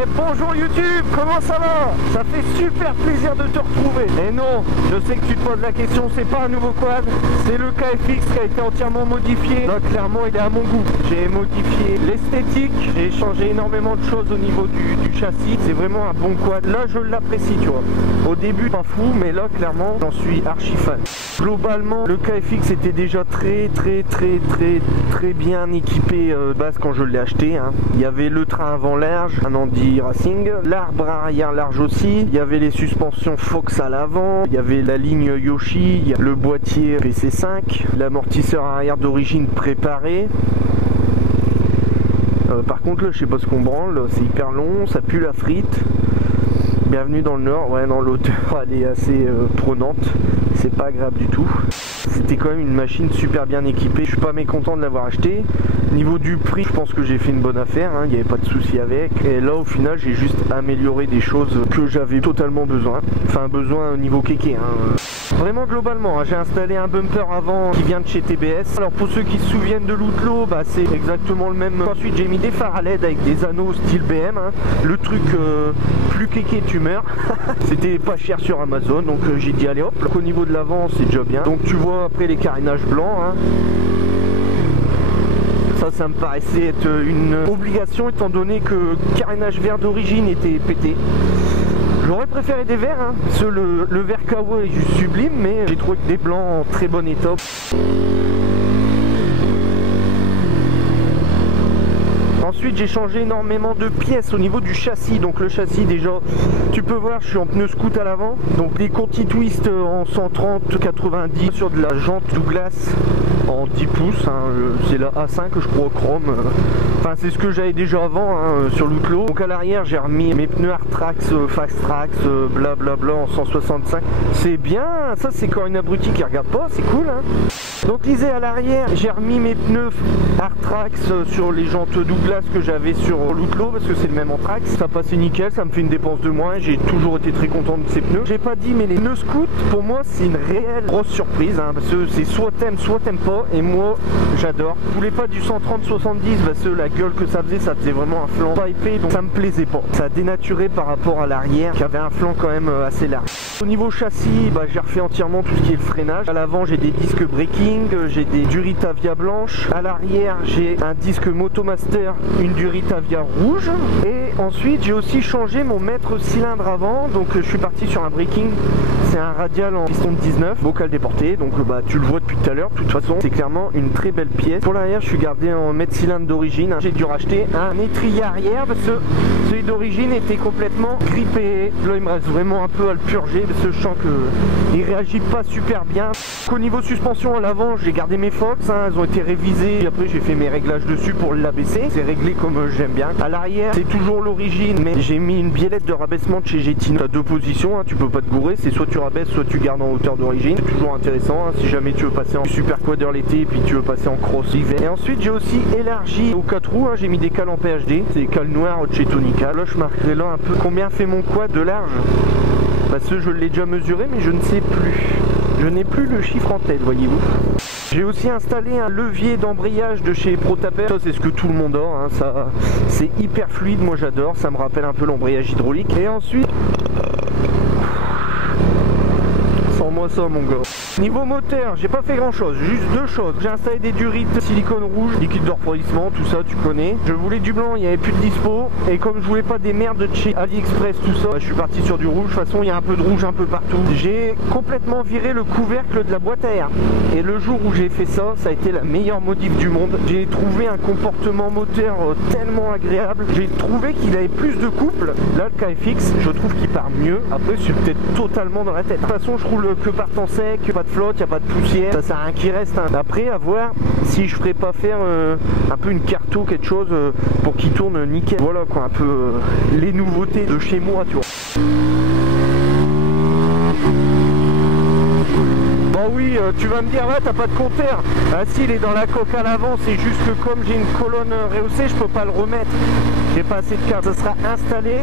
Et bonjour YouTube, comment ça va? Ça fait super plaisir de te retrouver. Et non, je sais que tu te poses la question, c'est pas un nouveau quad, c'est le KFX qui a été entièrement modifié. Là clairement il est à mon goût. J'ai modifié l'esthétique, j'ai changé énormément de choses au niveau du châssis. C'est vraiment un bon quad. Là je l'apprécie, tu vois. Au début pas fou, mais là clairement j'en suis archi fan. Globalement le KFX était déjà très bien équipé base quand je l'ai acheté, hein. Il y avait le train avant large, un Andy Racing, l'arbre arrière large aussi, il y avait les suspensions Fox à l'avant, il y avait la ligne Yoshi, le boîtier PC5, l'amortisseur arrière d'origine préparé. Par contre là je sais pas ce qu'on branle, c'est hyper long, ça pue la frite. Bienvenue dans le Nord, ouais non, l'odeur elle est assez prenante, c'est pas agréable du tout. C'était quand même une machine super bien équipée, je suis pas mécontent de l'avoir acheté. Niveau du prix, je pense que j'ai fait une bonne affaire, hein. Il n'y avait pas de souci avec. Et là au final j'ai juste amélioré des choses que j'avais totalement besoin. Enfin besoin au niveau kéké, hein. Vraiment globalement, hein, j'ai installé un bumper avant qui vient de chez TBS. Alors pour ceux qui se souviennent de l'Outlaw, bah, c'est exactement le même. Ensuite j'ai mis des phares à LED avec des anneaux style BM, hein. Le truc plus kéké tu meurs. C'était pas cher sur Amazon, donc j'ai dit allez hop. Au niveau de l'avant c'est déjà bien. Donc tu vois après les carénages blancs, hein. Ça me paraissait être une obligation étant donné que le carénage vert d'origine était pété. J'aurais préféré des verts, hein. Le vert KO est juste sublime, mais j'ai trouvé que des blancs en très bon état. Ensuite j'ai changé énormément de pièces au niveau du châssis. Donc le châssis déjà, tu peux voir je suis en pneu scoot à l'avant. Donc les conti twist en 130-90 sur de la jante Douglas en 10 pouces, hein. C'est la A5 je crois chrome. Enfin c'est ce que j'avais déjà avant, hein, sur l'Outlaw. Donc à l'arrière j'ai remis mes pneus Artrax, Fast Trax, blablabla en 165. C'est bien, ça c'est quand une abruti qui regarde pas, c'est cool, hein. Donc lisez à l'arrière, j'ai remis mes pneus Artrax sur les jantes Douglas que j'avais sur l'Outlaw parce que c'est le même Anthrax. Ça passait nickel, ça me fait une dépense de moins, j'ai toujours été très content de ces pneus. J'ai pas dit mais les pneus scoot pour moi c'est une réelle grosse surprise, hein, parce que c'est soit t'aimes pas, et moi j'adore. Je voulais pas du 130-70 parce que la gueule que ça faisait vraiment un flanc pas épais, donc ça me plaisait pas. Ça a dénaturé par rapport à l'arrière qui avait un flanc quand même assez large. Au niveau châssis, bah, j'ai refait entièrement tout ce qui est le freinage. À l'avant j'ai des disques braking, j'ai des Duritavia blanches. À l'arrière j'ai un disque Motomaster, une Duritavia rouge. Et ensuite j'ai aussi changé mon maître cylindre avant. Donc je suis parti sur un braking. C'est un radial en piston de 19, bocal déporté. Donc bah, tu le vois depuis tout à l'heure. De toute façon c'est clairement une très belle pièce. Pour l'arrière je suis gardé en maître cylindre d'origine. J'ai dû racheter un étrier arrière parce que celui d'origine était complètement grippé. Là il me reste vraiment un peu à le purger parce que je sens qu'il réagit pas super bien. Au niveau suspension à l'avant j'ai gardé mes Fox, hein, elles ont été révisées. Et après j'ai fait mes réglages dessus pour l'abaisser. C'est réglé comme j'aime bien. À l'arrière c'est toujours l'origine, mais j'ai mis une biellette de rabaissement de chez Getino. Tu as deux positions, hein, tu peux pas te gourer, c'est soit tu rabaisses soit tu gardes en hauteur d'origine. C'est toujours intéressant, hein, si jamais tu veux passer en super quadder l'été et puis tu veux passer en cross l'hiver. Et ensuite j'ai aussi élargi aux 4 roues, hein, j'ai mis des cales en PHD, c'est des cales noires de chez Tonica. Là je marquerai là un peu combien fait mon quad de large, parce que je l'ai déjà mesuré mais je ne sais plus. Je n'ai plus le chiffre en tête, voyez-vous. J'ai aussi installé un levier d'embrayage de chez ProTaper. Ça c'est ce que tout le monde a, hein. Ça c'est hyper fluide, moi j'adore, ça me rappelle un peu l'embrayage hydraulique. Et ensuite, sans moi ça mon gars. Niveau moteur, j'ai pas fait grand chose, juste deux choses. J'ai installé des durites silicone rouge, liquide de refroidissement, tout ça tu connais. Je voulais du blanc, il n'y avait plus de dispo. Et comme je voulais pas des merdes de chez AliExpress, tout ça, bah, je suis parti sur du rouge. De toute façon il y a un peu de rouge un peu partout. J'ai complètement viré le couvercle de la boîte à air. Et le jour où j'ai fait ça, ça a été la meilleure modif du monde. J'ai trouvé un comportement moteur tellement agréable. J'ai trouvé qu'il avait plus de couple. Là le KFX, je trouve qu'il part mieux. Après je suis peut-être totalement dans la tête. De toute façon je roule que par temps sec, pas de flotte, il n'y a pas de poussière, ça sert à rien qui reste, hein. Après à voir si je ferais pas faire un peu une carte ou quelque chose pour qu'il tourne nickel. Voilà quoi, un peu les nouveautés de chez moi, tu vois. Bon oui, tu vas me dire ouais t'as pas de compteur. Ah si, il est dans la coque à l'avant, c'est juste que comme j'ai une colonne rehaussée, je peux pas le remettre. J'ai pas assez de câble. Ça sera installé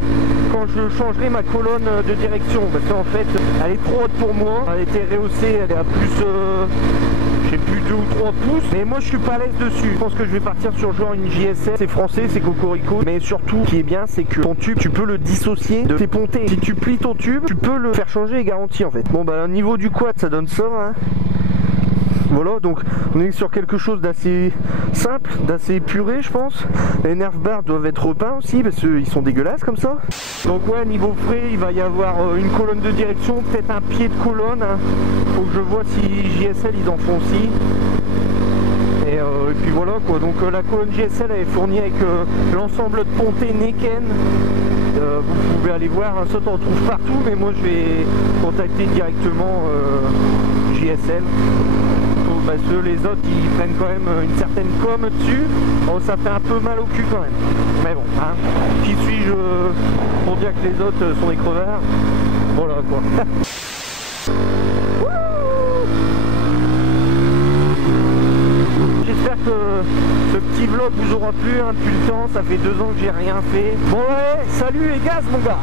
quand je changerai ma colonne de direction, parce qu'en fait elle est trop haute pour moi. Elle était rehaussée, elle est à plus je sais plus 2 ou 3 pouces, mais moi je suis pas à l'aise dessus. Je pense que je vais partir sur genre une JSL, c'est français, c'est cocorico, mais surtout ce qui est bien c'est que ton tube tu peux le dissocier de tes pontées. Si tu plies ton tube, tu peux le faire changer et garanti en fait. Bon bah au niveau du quad ça donne ça hein. Voilà, donc on est sur quelque chose d'assez simple, d'assez épuré je pense. Les nerf bars doivent être repeints aussi parce qu'ils sont dégueulasses comme ça. Donc ouais, niveau frais il va y avoir une colonne de direction, peut-être un pied de colonne hein. Faut que je vois si JSL ils en font aussi. Et puis voilà quoi, donc la colonne JSL elle est fournie avec l'ensemble de pontées Neken. Vous pouvez aller voir, ça t'en trouve partout, mais moi je vais contacter directement JSL. Parce que les autres ils prennent quand même une certaine com dessus. Bon, ça fait un peu mal au cul quand même. Mais bon, hein, qui suis-je pour dire que les autres sont des crevards? Voilà quoi. J'espère que ce petit vlog vous aura plu hein, depuis le temps, ça fait 2 ans que j'ai rien fait. Bon ouais, salut et gaz mon gars.